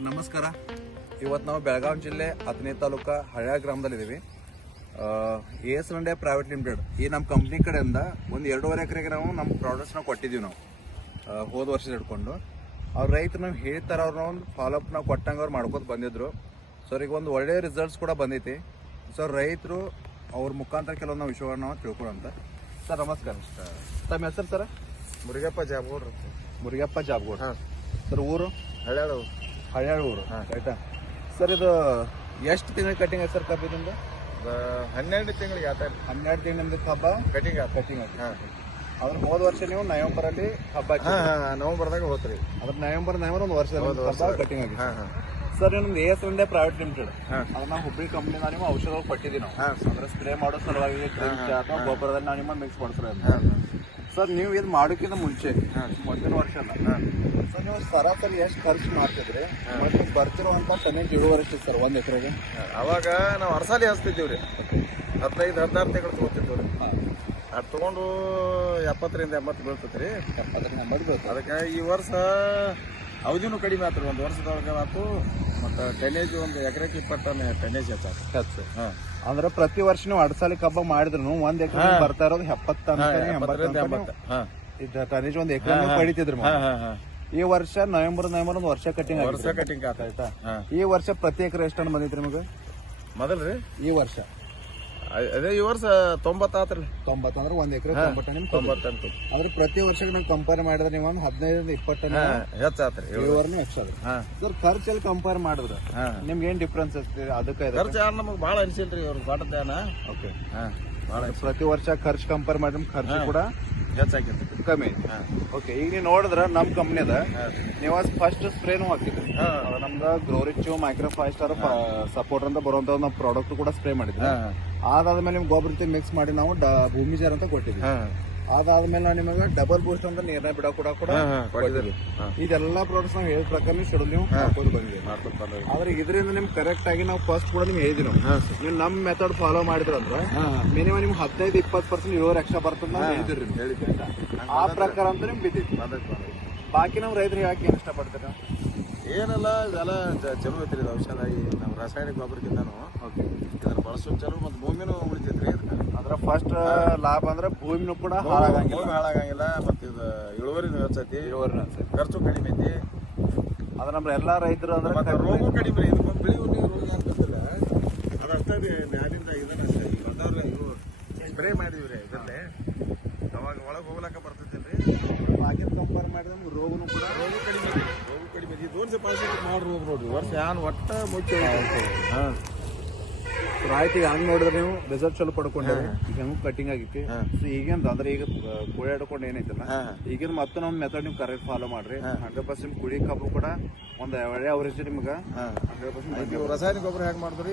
ನಮಸ್ಕಾರ. ಇವತ್ತು ನಾವು ಬೆಳಗಾವಿ ಜಿಲ್ಲೆ ಹದಿನೈದು ತಾಲೂಕು ಹಳ್ಯಾ ಗ್ರಾಮದಲ್ಲಿದ್ದೀವಿ. ಎ ಎಸ್ ಲಂಡೆ ಪ್ರೈವೇಟ್ ಲಿಮಿಟೆಡ್ ಈ ನಮ್ಮ ಕಂಪ್ನಿ ಕಡೆಯಿಂದ ಒಂದು ಎರಡೂವರೆ ಎಕರೆಗೆ ನಾವು ನಮ್ಮ ಪ್ರಾಡಕ್ಟ್ಸ್ನ ಕೊಟ್ಟಿದ್ದೀವಿ ನಾವು. ಆ, ಹೋದ ವರ್ಷದ ಹಿಡ್ಕೊಂಡು. ಅವ್ರು ರೈತರು ನಾವು ಹೇಳ್ತಾರೆ ಅವ್ರನ್ನ ಒಂದು ಫಾಲೋಅಪ್ ನಾವು ಕೊಟ್ಟಂಗೆ ಅವ್ರು ಮಾಡ್ಕೋತ ಬಂದಿದ್ರು. ಸೊ ಅವ್ರಿಗೆ ಒಂದು ಒಳ್ಳೆಯ ರಿಸಲ್ಟ್ಸ್ ಕೂಡ ಬಂದೈತಿ. ಸೊ ರೈತರು ಅವ್ರ ಮುಖಾಂತರ ಕೆಲವೊಂದು ನಾವು ವಿಷಯಗಳನ್ನ ನಾವು ತಿಳ್ಕೊಳ್ಳೋಂತ ಸರ್ ನಮಸ್ಕಾರ. ತಮ್ಮ ಹೆಸರು ಸರ್? ಮುರುಗಪ್ಪ ಜಾಬ್ಗೋಡ್ರಿ ಮುರುಗಪ್ಪ ಜಾಬ್ಗೋಡ್. ಹಾಂ. ಸರ್ ಊರು? ಹಳ್ಯಾಳು ಹಳ್ಯಾಳ ಊರು ಆಯ್ತಾ? ಸರ್ ಇದು ಎಷ್ಟು ತಿಂಗಳ ಕಟಿಂಗ್ ಆಯ್ತು ಸರ್ ಕಬ್ಬು ನಿಮ್ದು? ಹನ್ನೆರಡು ತಿಂಗಳಿಗೆ ಆತ. ಹನ್ನೆರಡು ತಿಂಗಳ ನಿಮ್ದು ಹಬ್ಬ ಕಟಿಂಗ್ ಕಟಿಂಗ್ ಆಯ್ತು ಹಾಂ. ಅದ್ರ ಹೋದ ವರ್ಷ ನೀವು ನವೆಂಬರ್ ಅಲ್ಲಿ ಹಬ್ಬ ನವೆಂಬರ್ದಾಗ ಹೋತ್ರಿ. ಅದ್ರ ನವೆಂಬರ್ ನವೆಂಬರ್ ಒಂದು ವರ್ಷ. ಕಟಿಂಗ್ ಆಗಿ ಹಾಂ ಹಾಂ. ಸರ್ ನಿಮ್ದು ಎ ಎಸ್ ಒಂದೇ ಪ್ರೈವೇಟ್ ಲಿಮಿಟೆಡ್ ಅದನ್ನ ಹುಬ್ಬಳ್ಳಿ ಕಂಪ್ನಿನ ನಿಮ್ಮ ಔಷಧಗಳು ಕೊಟ್ಟಿದ್ದೀವಿ ನಾವು. ಅಂದ್ರೆ ಸ್ಪ್ರೇ ಮಾಡೋ ಸಲುವಾಗಿ ಅಥವಾ ಗೊಬ್ಬರದಲ್ಲಿ ನಾವು ನಿಮ್ಮ ಮಿಕ್ಸ್ ಮಾಡ್ತಾರೆ ಸರ್ ನೀವು ಇದು ಮಾಡೋಕ್ಕಿಂತ ಮುಂಚೆ ಮೊದಲಿನ ಮುಂದಿನ ವರ್ಷ ಅಲ್ಲ. ಸರ್ ನೀವು ಸರಾಸರಿ ಎಷ್ಟು ಖರ್ಚು ಮಾಡ್ತಿದ್ರಿ? ಮತ್ತೆ ಬರ್ತಿರುವಂತ ಸಮಯ ಇಳುವರಿ ಸರ್ ಒಂದ್ ಎಕರೆಗೆ? ಅವಾಗ ನಾವು ಅರ್ಸಾಲಿ ಹಚ್ತಿದ್ದೀವಿ ರೀ ಹದಿನೈದು ಹದಿನಾರು ತಿಂಗಳು ತಗೋತಿದ್ವಿ ರೀ. ಅದು ತೊಗೊಂಡು ಎಪ್ಪತ್ತರಿಂದ ಎಂಬತ್ತು ಬೀಳ್ತೈತೆ ರೀ. ಅದನ್ನ ಬೀಳ್ತದೆ ಅದಕ್ಕೆ ಈ ವರ್ಷ ಅವಧಿನೂ ಕಡಿಮೆ ಆತ್ರಿ ಒಂದು ವರ್ಷದೊಳಗೆ ಆತು ಮತ್ತು ಟೆನೇಜ್ ಒಂದು ಎಕರೆಗೆ ಇಪ್ಪತ್ತು ಟನ್ ಟೆನೇಜ್ ಹೆಚ್ಚಾತು ಖರ್ಚು ಹಾಂ. ಅಂದ್ರೆ ಪ್ರತಿ ವರ್ಷ ನೀವು ಅಡಸಾಲಿ ಕಬ್ಬ ಮಾಡಿದ್ರು ಒಂದ್ ಎಕರೆ ಬರ್ತಾ ಇರೋದು ಎಪ್ಪತ್ತ ಎಪ್ಪತ್ತರಿಂದ ಎಂಬತ್ತು. ಹಾಂ. ಟನೇಜ್ ಒಂದ್ ಎಕರೆ ಪಡಿತಿದ್ರು ಈ ವರ್ಷ ನವೆಂಬರ್ ನವೆಂಬರ್ ಒಂದು ವರ್ಷ ಕಟಿಂಗ್ ವರ್ಷ ಕಟಿಂಗ್ ಆಯ್ತಾ? ಈ ವರ್ಷ ಪ್ರತಿ ಎಕರೆ ಎಷ್ಟು ಟನ್ ಬಂದಿತ್ರಿ ನಿಮಗೆ? ಮೊದಲ್ರಿ? ಈ ವರ್ಷ. ಅದೇ ಈ ವರ್ಷ ತೊಂಬತ್ತಾತ್ರಿ ತೊಂಬತ್ತಂದ್ರೆ ಒಂದ್ ಎಕರೆ. ತೊಂಬತ್ತು ಟನ್ ತೊಂಬತ್ತೆಂಟು. ಆದ್ರೆ ಪ್ರತಿ ವರ್ಷ ನಾವು ಕಂಪೇರ್ ಮಾಡಿದ್ರೆ ನೀವು ಒಂದು ಹದಿನೈದರಿಂದ ಇಪ್ಪತ್ತು ಟನ್ ಹಾ ಹೆಚ್ಚಾತ್ರಿ ಇಳುವರಿನೂ ಹೆಚ್ಚದ ಹಾ. ಸರ್ ಖರ್ಚಲ್ಲಿ ಕಂಪೇರ್ ಮಾಡಿದ್ರೆ ಹಾ. ನಿಮ್ಗೆ ಏನ್ ಡಿಫ್ರೆನ್ಸ್ ಆಗ್ತದೆ? ಅದಕ್ಕೆ? ಖರ್ಚು ಯಾರು ನಮಗೆ ಭಾಳ ಅನಿಸಿಲ್ರಿ ಅವ್ರ ಪಾಠದಾನ ಓಕೆ ಹಾ ಭಾಳ ಪ್ರತಿ ವರ್ಷ ಖರ್ಚು ಕಂಪೇರ್ ಮಾಡಿದ್ರೆ ಖರ್ಚು ಕೂಡ ಹೆಚ್ಚಾಗಿತ್ತು ಕಮ್ಮಿ. ಓಕೆ ಈಗ ನೀವು ನೋಡಿದ್ರೆ ನಮ್ಮ ಕಂಪ್ನಿದ ನೀವು ಫಸ್ಟ್ ಸ್ಪ್ರೇನು ಹಾಕಿದ್ರಿ ನಮ್ದ ಗ್ರೋರಿಚು ಮೈಕ್ರೋ ಫೈವ್ ಸ್ಟಾರ್ ಸಪೋರ್ಟ್ ಅಂತ ಬರುವಂತ ಒಂದು ಪ್ರಾಡಕ್ಟ್ ಕೂಡ ಸ್ಪ್ರೇ ಮಾಡಿದ್ವಿ. ಅದಾದ್ಮೇಲೆ ನಿಮ್ಗೆ ಗೊಬ್ಬರ ಮಿಕ್ಸ್ ಮಾಡಿ ನಾವು ಭೂಮಿಜರ್ ಭೂಮಿ ಜಾರ್ ಅಂತ ಕೊಟ್ಟಿದ್ವಿ. ಅದಾದ್ಮೇಲೆ ನಾವು ನಿಮಗೆ ಡಬಲ್ ಬೂಸ್ಟ್ ಅಂತ ನೀರ್ನ ಬಿಡ ಕೂಡ ಕೂಡ ಕೊಟ್ಟಿದ್ದೀರಿ ಇದೆಲ್ಲ ಪ್ರಾಡಕ್ಟ್ಸ್ ನಾವು ಹೇಳಿದ ಪ್ರಕಾರ ನೀವು ಶೆಡ್ಯೂಲ್ ನೀವು ಬಂದಿದ್ದೀವಿ ಆದ್ರೆ ಇದರಿಂದ ನಿಮ್ಗೆ ಕರೆಕ್ಟ್ ಆಗಿ ನಾವು ಫಸ್ಟ್ ಕೂಡ ನಿಮ್ಗೆ ಹೇಳಿದ್ರು ನಾವು. ನಮ್ ಮೆಥಡ್ ಫಾಲೋ ಮಾಡಿದ್ರಂದ್ರೆ ಮಿನಿಮಮ್ ನಿಮ್ಗೆ ಹದಿನೈದು ಇಪ್ಪತ್ತು ಪರ್ಸೆಂಟ್ ಇಳುವರಿ ಎಕ್ಸ್ಟ್ರಾ ಬರ್ತದೆ ನಾವು ಹೇಳಿದ್ರಿ ಆ ಪ್ರಕಾರ ಅಂತ ನಿಮ್ಗೆ ಬಿದ್ದಿತ್ತು ಬಾಕಿ ನಾವು ರೈತರು ಯಾಕೆ ಏನು ಇಷ್ಟಪಡ್ತೀರ? ಏನಲ್ಲ ಇದೆಲ್ಲ ಚಲೋ ಐತ್ರಿ ಇದು ಔಷಧ ಈ ನಾವು ರಾಸಾಯನಿಕ ಗೊಬ್ಬರಕ್ಕಿಂತನೂ. ಓಕೆ. ಇದನ್ನ ಬಳಸೋದು ಚಲೋ ಮತ್ತು ಭೂಮಿನೂ ಉಳಿತೈತ್ರಿ. ಅದ್ರ ಫಸ್ಟ್ ಲಾಭ ಅಂದ್ರೆ ಭೂಮಿನೂ ಕೂಡ ಹಾಳಾಗಂಗಿಲ್ಲ. ಭೂಮಿ ಹಾಳಾಗಂಗಿಲ್ಲ ಮತ್ತೆ ಇದು ಇಳುವರಿನೂ ಹೆಚ್ಚೈತಿ ಇಳುವರಿ ಹೆಚ್ಚೈತಿ. ಖರ್ಚು ಕಡಿಮೆ ಐತಿ. ಅದ್ರ ನಮ್ಮ ಎಲ್ಲಾ ರೈತರು ಅಂದ್ರೆ ಮತ್ತೆ ರೋಗ ಕಡಿಮೆ ರೀ ಬಿಳಿ ಬೆಳೆ ರೋಗ ಅಂತಂದಿಲ್ಲ ಅದ ಅದಷ್ಟೇ ಮ್ಯಾಲಿಂದ ಇದನ್ನ ಅಷ್ಟೇ ದೊಡ್ಡವ್ರ ಇದು ಸ್ಪ್ರೇ ಮಾಡಿದ್ವಿ ರೀ ಯಾವಾಗ ಅವಾಗ ಒಳಗೆ ಹೋಗ್ಲಕ್ಕ ಬರ್ತೈತಿಲ್ರಿ ಬಾಕಿ ಕಂಪೇರ್ ಮಾಡಿದ್ರೆ ನಮ್ಗೆ ರೋಗನು ಕೂಡ ರೋಗ ಕಡಿಮೆ. ರೋಗ ಕಡಿಮೆ. ಇದು ಒಂದು ಪಾಸಿಟಿವ್ ಮಾಡಿ ರೋಗ ನೋಡ್ರಿ. ವರ್ಷ ಯಾನ್ ಒಟ್ಟ ಮುಚ್ಚಿ ಹಾಂ. ಈಗ ಹಂಗ್ ನೋಡಿದ್ರೆ ನೀವು ರಿಸಲ್ಟ್ ಚಲೋ ಪಡ್ಕೊಂಡ್ರಿ ಈಗ ಹೆಂಗ್ ಕಟಿಂಗ್ ಆಗಿತ್ತು. ಸೊ ಈಗೇನ್ ಅಂದ್ರೆ ಈಗ ಕೋಳಿ ಆಡ್ಕೊಂಡು ಏನೈತಲ್ಲ ಈಗಿನ ಮತ್ತೆ ನಮ್ ಮೆಥಡ್ ನೀವು ಕರೆಕ್ಟ್ ಫಾಲೋ ಮಾಡ್ರಿ. ಹಂಡ್ರೆಡ್ ಪರ್ಸೆಂಟ್ ಕುಳಿ ಕಬ್ಬು ಕೂಡ ಒಂದ್ ಒಳ್ಳೆ ಅವರೇಜ್ ನಿಮ್ಗೆ. ಹಂಡ್ರೆಡ್ ಪರ್ಸೆಂಟ್ ರಾಸಾಯನಿಕ ಗೊಬ್ಬರ ಹೆಂಗ್ ಮಾಡಿದ್ರಿ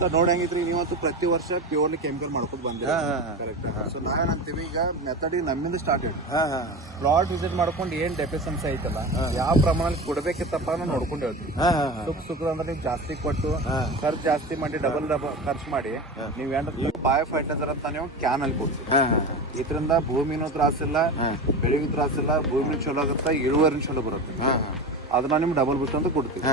ಸರ್ ನೋಡಿ ಹೆಂಗಿದ್ರಿ ನೀವಂತೂ ಪ್ರತಿ ವರ್ಷ ಪ್ಯೂರ್ಲಿ ಕೆಮಿಕಲ್ ಮಾಡ್ಕೊಂಡು ಬಂದ್ರಿ ಸೊ ನಾವೇನ್ ಅಂತೀವಿ ಈಗ ಮೆಥಡ್ ನಮ್ಮಿಂದ ಸ್ಟಾರ್ಟ್ ಹಾಂ ಹಾಂ. ಪ್ಲಾಟ್ ವಿಸಿಟ್ ಮಾಡ್ಕೊಂಡು ಏನ್ ಡೆಫಿಸನ್ಸ್ ಐತಲ್ಲ ಯಾವ ಪ್ರಮಾಣದಲ್ಲಿ ಕೊಡ್ಬೇಕಿತ್ತಪ್ಪ ನೋಡ್ಕೊಂಡು ಹೇಳ್ತೀವಿ. ಸುಖ ಸುಖ ಅಂದ್ರೆ ನೀವು ಜಾಸ್ತಿ ಕೊಟ್ಟು. ಖರ್ಚು ಜಾಸ್ತಿ ಮಾಡಿ ಡಬಲ್ ಡಬಲ್ ಖರ್ಚು ಮಾಡಿ ನೀವು ಬಯೋ ಬಾಯೋ ಫರ್ಟಿಲೈಸರ್ ಅಂತ ನೀವು ಕ್ಯಾನ್ ಅಲ್ಲಿ ಕೊಡ್ತೀವಿ. ಇದರಿಂದ ಭೂಮಿನೂ ತ್ರಾಸಿಲ್ಲ ಬೆಳೆಗೂ ತ್ರಾಸಿಲ್ಲ ಭೂಮಿ ಚಲೋ ಆಗುತ್ತೆ ಇಳುವರಿನೂ ಚಲೋ ಬರುತ್ತೆ. ಅದನ್ನ ನಿಮ್ಗೆ ಡಬಲ್ ಬೂಸ್ಟ್ ಅಂತ ಕೊಡ್ತೀವಿ.